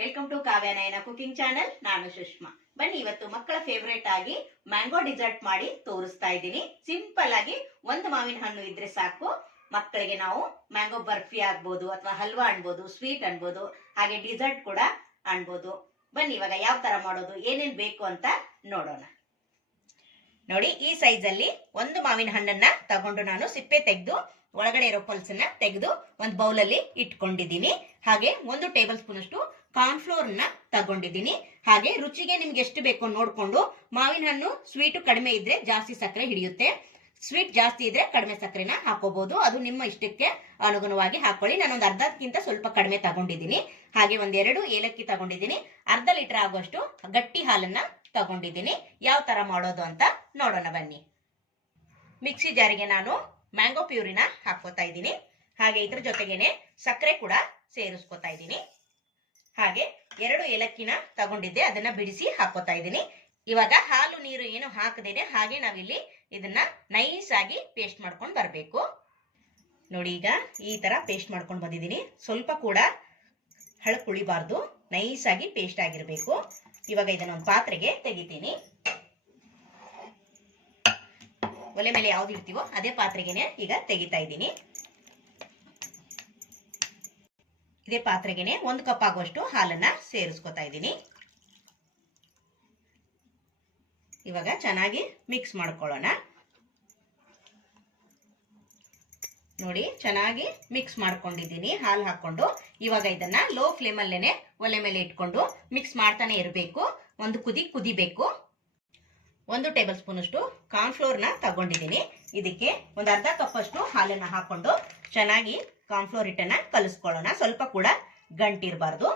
Welcome to Kavyanayana cooking channel ನಾನು ಸುಷ್ಮಾ. ಬನ್ನಿ, ಇವತ್ತು ಮಕ್ಕಳ ಫೇವ್ರೇಟ್ ಆಗಿ ಮ್ಯಾಂಗೋ ಡಿಸರ್ಟ್ ಮಾಡಿ ತೋರಿಸ್ತಾ ಇದ್ದೀನಿ. ಸಿಂಪಲ್ ಆಗಿ ಒಂದು ಮಾವಿನ ಹಣ್ಣು ಇದ್ರೆ ಸಾಕು. ಮಕ್ಕಳಿಗೆ ನಾವು ಮ್ಯಾಂಗೋ ಬರ್ಫಿ ಆಗ್ಬೋದು ಅಥವಾ ಹಲ್ವಾ ಅನ್ಬೋದು ಸ್ವೀಟ್ ಅನ್ಬೋದು, ಹಾಗೆ ಡಿಸರ್ಟ್ ಕೂಡ ಅನ್ಬೋದು. ಬನ್ನಿ, ಇವಾಗ ಯಾವ ತರ ಮಾಡೋದು, ಏನೇನ್ ಬೇಕು ಅಂತ ನೋಡೋಣ. ನೋಡಿ, ಈ ಸೈಜ್ ಅಲ್ಲಿ ಒಂದು ಮಾವಿನ ಹಣ್ಣನ್ನ ತಗೊಂಡು ನಾನು ಸಿಪ್ಪೆ ತೆಗೆದು, ಒಳಗಡೆ ಇರೋ ಪಲ್ಸನ್ನ ತೆಗೆದು ಒಂದು ಬೌಲಲ್ಲಿ ಇಟ್ಕೊಂಡಿದ್ದೀನಿ. ಹಾಗೆ ಒಂದು ಟೇಬಲ್ ಸ್ಪೂನ್ ಅಷ್ಟು ಕಾರ್ನ್ಫ್ಲೋರ್ನ ತಗೊಂಡಿದ್ದೀನಿ. ಹಾಗೆ ರುಚಿಗೆ ನಿಮ್ಗೆ ಎಷ್ಟು ಬೇಕೋ ನೋಡ್ಕೊಂಡು ಮಾವಿನ ಹಣ್ಣು ಸ್ವೀಟು ಕಡಿಮೆ ಇದ್ರೆ ಜಾಸ್ತಿ ಸಕ್ಕರೆ ಹಿಡಿಯುತ್ತೆ. ಸ್ವೀಟ್ ಜಾಸ್ತಿ ಇದ್ರೆ ಕಡಿಮೆ ಸಕ್ಕರೆನ ಹಾಕೋಬಹುದು ಅದು ನಿಮ್ಮ ಇಷ್ಟಕ್ಕೆ ಅನುಗುಣವಾಗಿ ಹಾಕೊಳ್ಳಿ. ನಾನು ಒಂದು ಅರ್ಧಕ್ಕಿಂತ ಸ್ವಲ್ಪ ಕಡಿಮೆ ತಗೊಂಡಿದ್ದೀನಿ. ಹಾಗೆ ಒಂದೆರಡು ಏಲಕ್ಕಿ ತಗೊಂಡಿದ್ದೀನಿ. ಅರ್ಧ ಲೀಟರ್ ಆಗುವಷ್ಟು ಗಟ್ಟಿ ಹಾಲನ್ನ ತಗೊಂಡಿದ್ದೀನಿ. ಯಾವ ತರ ಮಾಡೋದು ಅಂತ ನೋಡೋಣ ಬನ್ನಿ. ಮಿಕ್ಸಿ ಜಾರಿಗೆ ನಾನು ಮ್ಯಾಂಗೋ ಪ್ಯೂರಿನ ಹಾಕೋತಾ ಇದ್ದೀನಿ. ಹಾಗೆ ಇದ್ರ ಜೊತೆಗೇನೆ ಸಕ್ಕರೆ ಕೂಡ ಸೇರಿಸ್ಕೊತಾ ಇದ್ದೀನಿ. ಹಾಗೆ ಎರಡು ಏಲಕ್ಕಿನ ತಗೊಂಡಿದ್ದೆ, ಅದನ್ನ ಬಿಡಿಸಿ ಹಾಕೋತಾ ಇದ್ದೀನಿ. ಇವಾಗ ಹಾಲು, ನೀರು ಏನು ಹಾಕದೇನೆ ಹಾಗೆ ನಾವಿಲ್ಲಿ ಇದನ್ನ ನೈಸ್ ಆಗಿ ಪೇಸ್ಟ್ ಮಾಡ್ಕೊಂಡು ಬರಬೇಕು. ನೋಡಿ ಈಗ ಈ ತರ ಪೇಸ್ಟ್ ಮಾಡ್ಕೊಂಡು ಬಂದಿದ್ದೀನಿ. ಸ್ವಲ್ಪ ಕೂಡ ಹಳಕ್ ಉಳಿಬಾರ್ದು ನೈಸ್ ಆಗಿ ಪೇಸ್ಟ್ ಆಗಿರಬೇಕು. ಇವಾಗ ಇದನ್ನ ಒಂದು ಪಾತ್ರೆಗೆ ತೆಗಿತೀನಿ. ಒಲೆ ಮೇಲೆ ಯಾವ್ದು ಇರ್ತೀವೋ ಅದೇ ಪಾತ್ರೆಗೆನೆ ಈಗ ತೆಗಿತಾ ಇದ್ದೀನಿ. ಇದೇ ಪಾತ್ರೆಗೆನೆ ಒಂದು ಕಪ್ ಆಗುವಷ್ಟು ಹಾಲನ್ನ ಸೇರಿಸ್ಕೊತಾ ಇದ್ದೀನಿ. ಇವಾಗ ಚೆನ್ನಾಗಿ ಮಿಕ್ಸ್ ಮಾಡ್ಕೊಳ್ಳೋಣ. ನೋಡಿ, ಚೆನ್ನಾಗಿ ಮಿಕ್ಸ್ ಮಾಡ್ಕೊಂಡಿದ್ದೀನಿ, ಹಾಲು ಹಾಕೊಂಡು ಇವಾಗ ಇದನ್ನ ಲೋ ಫ್ಲೇಮಲ್ಲೇನೆ ಒಲೆ ಮೇಲೆ ಇಟ್ಕೊಂಡು ಮಿಕ್ಸ್ ಮಾಡ್ತಾನೆ ಇರಬೇಕು. ಒಂದು ಕುದಿ ಕುದಿಬೇಕು. ಒಂದು ಟೇಬಲ್ ಸ್ಪೂನ್ ಅಷ್ಟು ಕಾರ್ನ್ಫ್ಲೋರ್ನ ತಗೊಂಡಿದ್ದೀನಿ. ಇದಕ್ಕೆ ಒಂದು ಅರ್ಧ ಕಪ್ ಅಷ್ಟು ಹಾಲನ್ನ ಹಾಕೊಂಡು ಚೆನ್ನಾಗಿ ಕಾರ್ನ್ಫ್ಲೋರ್ ಹಿಟ್ಟನ್ನ ಕಲಿಸ್ಕೊಳ್ಳೋಣ. ಸ್ವಲ್ಪ ಕೂಡ ಗಂಟಿರಬಾರ್ದು.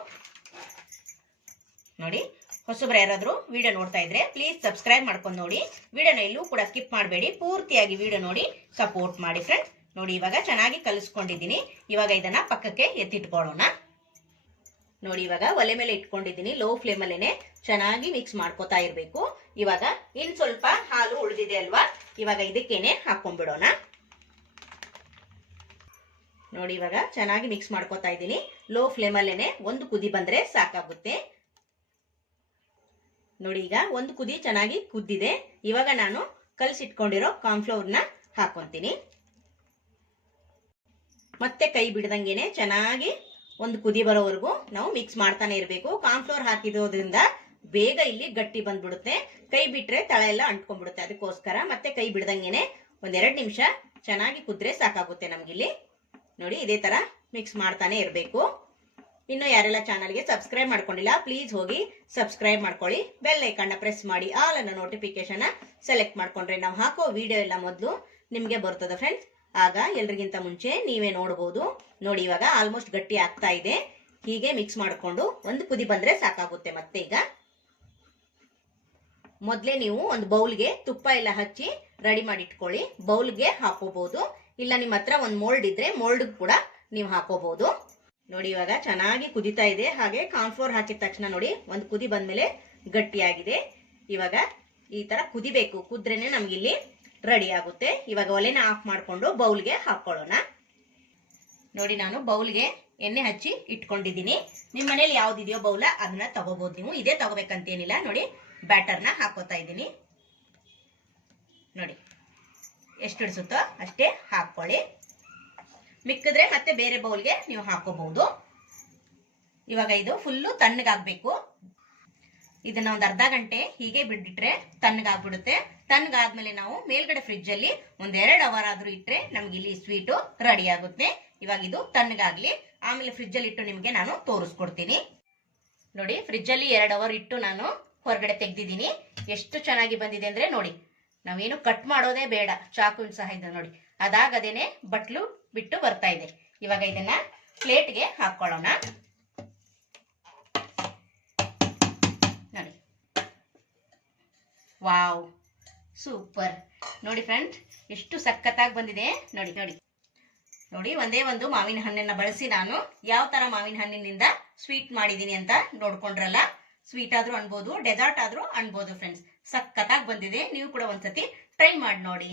ನೋಡಿ, ಹೊಸಬ್ರು ಯಾರಾದರೂ ವಿಡಿಯೋ ನೋಡ್ತಾ ಇದ್ರೆ ಪ್ಲೀಸ್ ಸಬ್ಸ್ಕ್ರೈಬ್ ಮಾಡ್ಕೊಂಡು ನೋಡಿ. ವಿಡಿಯೋನ ಎಲ್ಲೂ ಕೂಡ ಸ್ಕಿಪ್ ಮಾಡಬೇಡಿ. ಪೂರ್ತಿಯಾಗಿ ವಿಡಿಯೋ ನೋಡಿ ಸಪೋರ್ಟ್ ಮಾಡಿ ಫ್ರೆಂಡ್ಸ್ ನೋಡಿ, ಇವಾಗ ಚೆನ್ನಾಗಿ ಕಲಿಸ್ಕೊಂಡಿದ್ದೀನಿ. ಇವಾಗ ಇದನ್ನ ಪಕ್ಕಕ್ಕೆ ಎತ್ತಿಟ್ಕೊಳ್ಳೋಣ. ನೋಡಿ, ಇವಾಗ ಒಲೆ ಮೇಲೆ ಇಟ್ಕೊಂಡಿದ್ದೀನಿ. ಲೋ ಫ್ಲೇಮ್ ಅಲ್ಲೇನೆ ಚೆನ್ನಾಗಿ ಮಿಕ್ಸ್ ಮಾಡ್ಕೋತಾ ಇರಬೇಕು. ಇವಾಗ ಇನ್ ಸ್ವಲ್ಪ ಹಾಲು ಉಳಿದಿದೆ ಅಲ್ವಾ? ಇವಾಗ ಇದಕ್ಕೇನೆ ಹಾಕೊಂಡ್ಬಿಡೋಣ. ನೋಡಿ ಇವಾಗ ಚೆನ್ನಾಗಿ ಮಿಕ್ಸ್ ಮಾಡ್ಕೋತಾ ಇದ್ದೀನಿ. ಲೋ ಫ್ಲೇಮ್ ಅಲ್ಲೇನೆ ಒಂದು ಕುದಿ ಬಂದ್ರೆ ಸಾಕಾಗುತ್ತೆ. ನೋಡಿ ಈಗ ಒಂದು ಕುದಿ ಚೆನ್ನಾಗಿ ಕುದ್ದಿದೆ. ಇವಾಗ ನಾನು ಕಲಸಿಟ್ಕೊಂಡಿರೋ ಕಾರ್ನ್ಫ್ಲೋರ್ನ ಹಾಕೊಂತೀನಿ. ಮತ್ತೆ ಕೈ ಬಿಡ್ದಂಗೆನೆ ಚೆನ್ನಾಗಿ ಒಂದು ಕುದಿ ಬರೋವರೆಗೂ ನಾವು ಮಿಕ್ಸ್ ಮಾಡ್ತಾನೆ ಇರಬೇಕು. ಕಾರ್ನ್ಫ್ಲೋರ್ ಹಾಕಿರೋದ್ರಿಂದ ಬೇಗ ಇಲ್ಲಿ ಗಟ್ಟಿ ಬಂದ್ಬಿಡುತ್ತೆ. ಕೈ ಬಿಟ್ರೆ ತಳ ಎಲ್ಲ ಅಂಟ್ಕೊಂಡ್ಬಿಡುತ್ತೆ. ಅದಕ್ಕೋಸ್ಕರ ಮತ್ತೆ ಕೈ ಬಿಡದಂಗೆನೆ ಒಂದೆರಡು ನಿಮಿಷ ಚೆನ್ನಾಗಿ ಕುದ್ರೆ ಸಾಕಾಗುತ್ತೆ ನಮ್ಗಿಲ್ಲಿ. ನೋಡಿ, ಇದೇ ತರ ಮಿಕ್ಸ್ ಮಾಡ್ತಾನೆ ಇರಬೇಕು. ಇನ್ನು ಯಾರೆಲ್ಲ ಚಾನಲ್ಗೆ ಸಬ್ಸ್ಕ್ರೈಬ್ ಮಾಡ್ಕೊಂಡಿಲ್ಲ ಪ್ಲೀಸ್ ಹೋಗಿ ಸಬ್ಸ್ಕ್ರೈಬ್ ಮಾಡ್ಕೊಳ್ಳಿ. ಬೆಲ್ ಐಕನ್ನ ಪ್ರೆಸ್ ಮಾಡಿ ಆಲ್ ಅನ್ನೋ ನೋಟಿಫಿಕೇಶನ್ ಸೆಲೆಕ್ಟ್ ಮಾಡ್ಕೊಂಡ್ರೆ ನಾವು ಹಾಕೋ ವಿಡಿಯೋ ಎಲ್ಲ ಮೊದಲು ನಿಮಗೆ ಬರ್ತದೆ ಫ್ರೆಂಡ್ಸ್ ಆಗ ಎಲ್ರಿಗಿಂತ ಮುಂಚೆ ನೀವೇ ನೋಡ್ಬೋದು. ನೋಡಿ, ಇವಾಗ ಆಲ್ಮೋಸ್ಟ್ ಗಟ್ಟಿ ಆಗ್ತಾ ಇದೆ. ಹೀಗೆ ಮಿಕ್ಸ್ ಮಾಡಿಕೊಂಡು ಒಂದು ಕುದಿ ಬಂದ್ರೆ ಸಾಕಾಗುತ್ತೆ ಮತ್ತೆ ಈಗ. ಮೊದಲೇ ನೀವು ಒಂದು ಬೌಲ್ಗೆ ತುಪ್ಪ ಎಲ್ಲ ಹಚ್ಚಿ ರೆಡಿ ಮಾಡಿ ಇಟ್ಕೊಳ್ಳಿ. ಬೌಲ್ಗೆ ಹಾಕೋಬಹುದು ಇಲ್ಲ ನಿಮ್ಮ ಹತ್ರ ಒಂದು ಮೋಲ್ಡ್ ಇದ್ರೆ ಮೋಲ್ಡ್ ಕೂಡ ನೀವು ಹಾಕೋಬಹುದು ನೋಡಿ, ಇವಾಗ ಚೆನ್ನಾಗಿ ಕುದಿತಾ ಇದೆ. ಹಾಗೆ ಕಾರ್ನ್ಫ್ಲೋರ್ ಹಾಕಿದ ತಕ್ಷಣ ನೋಡಿ, ಒಂದು ಕುದಿ ಬಂದ್ಮೇಲೆ ಗಟ್ಟಿಯಾಗಿದೆ. ಇವಾಗ ಈ ತರ ಕುದಿಬೇಕು. ಕುದ್ರೇನೆ ನಮ್ಗಿಲ್ಲಿ ರೆಡಿ ಆಗುತ್ತೆ. ಇವಾಗ ಒಲೆನ ಆಫ್ ಮಾಡಿಕೊಂಡು ಬೌಲ್ಗೆ ಹಾಕೊಳ್ಳೋಣ. ನೋಡಿ, ನಾನು ಬೌಲ್ಗೆ ಎಣ್ಣೆ ಹಚ್ಚಿ ಇಟ್ಕೊಂಡಿದ್ದೀನಿ. ನಿಮ್ಮ ಮನೇಲಿ ಯಾವ್ದಿದೆಯೋ ಬೌಲ ಅದನ್ನ ತಗೋಬಹುದು ನೀವು. ಇದೇ ತಗೋಬೇಕಂತೇನಿಲ್ಲ. ನೋಡಿ ಬ್ಯಾಟರ್ನ ಹಾಕೋತಾ ಇದ್ದೀನಿ. ನೋಡಿ. ಎಷ್ಟು ಹಿಡಿಸುತ್ತೋ ಅಷ್ಟೇ ಹಾಕೊಳ್ಳಿ ಮಿಕ್ಕಿದ್ರೆ ಮತ್ತೆ ಬೇರೆ ಬೌಲ್ಗೆ ನೀವು ಹಾಕೋಬಹುದು. ಇವಾಗ ಇದು ಫುಲ್ಲು ತಣ್ಣಗಾಗಬೇಕು. ಇದನ್ನ ಒಂದು ಅರ್ಧ ಗಂಟೆ ಹೀಗೆ ಬಿಟ್ಬಿಟ್ರೆ ತಣ್ಣಗಾಗ್ಬಿಡುತ್ತೆ. ತಣ್ಣಗಾದ್ಮೇಲೆ ನಾವು ಮೇಲ್ಗಡೆ ಫ್ರಿಜ್ ಅಲ್ಲಿ ಒಂದ್ ಅವರ್ ಆದ್ರೂ ಇಟ್ರೆ ನಮ್ಗೆ ಇಲ್ಲಿ ಸ್ವೀಟು ರೆಡಿ ಆಗುತ್ತೆ. ಇವಾಗ ಇದು ತಣ್ಣಗಾಗ್ಲಿ. ಆಮೇಲೆ ಫ್ರಿಜ್ ಅಲ್ಲಿ ಇಟ್ಟು ನಿಮ್ಗೆ ನಾನು ತೋರಿಸ್ಕೊಡ್ತೀನಿ. ನೋಡಿ ಫ್ರಿಜ್ ಅಲ್ಲಿ ಎರಡು ಅವರ್ ಇಟ್ಟು ನಾನು ಹೊರಗಡೆ ತೆಗ್ದಿದ್ದೀನಿ. ಎಷ್ಟು ಚೆನ್ನಾಗಿ ಬಂದಿದೆ ಅಂದ್ರೆ ನೋಡಿ ನಾವೇನು ಕಟ್ ಮಾಡೋದೇ ಬೇಡ. ಚಾಕುವಿನ ಸಹಾಯದಿಂದ ನೋಡಿ. ಅದಾಗದೇನೆ ಬಟ್ಲು ಬಿಟ್ಟು ಬರ್ತಾ ಇದೆ. ಇವಾಗ ಇದನ್ನ ಪ್ಲೇಟ್ಗೆ ಹಾಕೊಳ್ಳೋಣ. ನೋಡಿ. Wow, super. ನೋಡಿ ಫ್ರೆಂಡ್, ಎಷ್ಟು ಸಖತ್ತಾಗಿ ಬಂದಿದೆ. ನೋಡಿ ನೋಡಿ. ನೋಡಿ, ಒಂದೇ ಒಂದು ಮಾವಿನ ಹಣ್ಣನ್ನ ಬಳಸಿ ನಾನು ಯಾವ ತರ ಮಾವಿನ ಹಣ್ಣಿನಿಂದ ಸ್ವೀಟ್ ಮಾಡಿದೀನಿ ಅಂತ ನೋಡ್ಕೊಂಡ್ರಲ್ಲ? ಸ್ವೀಟ್ ಆದ್ರೂ ಅನ್ಬೋದು ಡೆಸರ್ಟ್ ಆದ್ರೂ ಅನ್ಬೋದು ಫ್ರೆಂಡ್ಸ್ ಸಖತ್ತಾಗಿ ಬಂದಿದೆ. ನೀವು ಕೂಡ ಒಂದ್ಸತಿ ಟ್ರೈ ಮಾಡಿ ನೋಡಿ.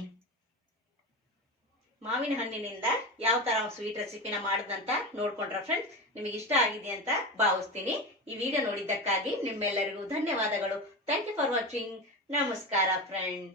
ಮಾವಿನ ಹಣ್ಣಿನಿಂದ ಯಾವ ತರ ಸ್ವೀಟ್ ರೆಸಿಪಿನ ಮಾಡದಂತ ನೋಡ್ಕೊಂಡ್ರ ಫ್ರೆಂಡ್ಸ್ ನಿಮಗೆ ಇಷ್ಟ ಆಗಿದೆ ಅಂತ ಭಾವಿಸ್ತೀನಿ. ಈ ವಿಡಿಯೋ ನೋಡಿದ್ದಕ್ಕಾಗಿ ನಿಮ್ಮೆಲ್ಲರಿಗೂ ಧನ್ಯವಾದಗಳು. ಥ್ಯಾಂಕ್ ಯು ಫಾರ್ ವಾಚಿಂಗ್ ನಮಸ್ಕಾರ ಫ್ರೆಂಡ್